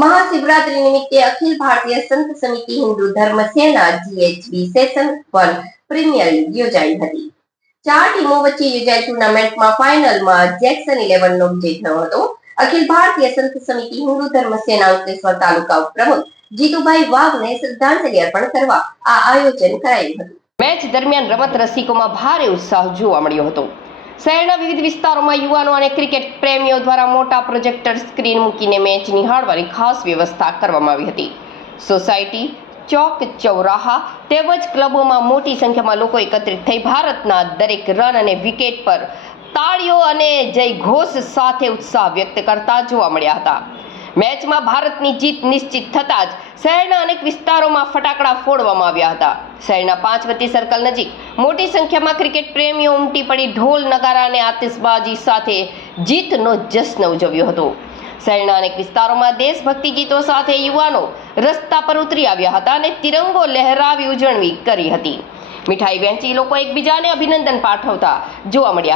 મહાશિવરાત્રી નિમિત્તે અખિલ ભારતીય સંત સમિતિ Hindu Dharma Sena GHB session one premier league યોજાઈ હતી. ચાર ટીમો વચ્ચે યોજાયેલ ટુર્નામેન્ટમાં ફાઇનલમાં જેક્સન ઇલેવનનો વિજય થયો હતો. અખિલ ભારતીય સંત સમિતિ હિન્દુ ધર્મ સેના અંકલેશ્વર તાલુકા પ્રમુખ જીતુભાઈ વાઘને શ્રદ્ધાંજલિ અર્પણ કરવા આ આયોજન કરાયું હતું. મેચ દરમિયાન રમત રસિકોમાં ભારે ઉત્સાહ જોવા મળ્યો હતો. શહેરના વિવિધ વિસ્તારોમાં યુવાનો અને ક્રિકેટ પ્રેમીઓ દ્વારા મોટા પ્રોજેક્ટર સ્ક્રીન મૂકીને મેચ નિહાળવાની ખાસ વ્યવસ્થા કરવામાં આવી હતી. સોસાયટી, ચોક, ચૌરાહા તેમજ ક્લબોમાં મોટી સંખ્યામાં લોકો એકત્રિત થઈ ભારતના દરેક રન અને વિકેટ પર તાળીઓ અને જય ઘોષ સાથે ઉત્સાહ વ્યક્ત કરતા જોવા મળ્યા હતા. મેચમાં ભારતની જીત નિશ્ચિત થતાં જ શહેરના અનેક વિસ્તારોમાં ફટાકડા ફોડવામાં આવ્યા હતા. શહેરના પાંચવતી સર્કલ નજીક મોટી સંખ્યામાં ક્રિકેટ પ્રેમીઓ ઉમટી પડી ઢોલ નગારા અને આતિશબાજી સાથે જીતનો જશ્ન ઉજવ્યો હતો. શહેરના અનેક વિસ્તારોમાં દેશભક્તિ ગીતો સાથે યુવાનો રસ્તા પર ઉતરી આવ્યા હતા અને તિરંગો લહેરાવી ઉજવણી કરી હતી. મીઠાઈ વહેંચી લોકો એકબીજાને અભિનંદન પાઠવતા જોવા મળ્યા હતા.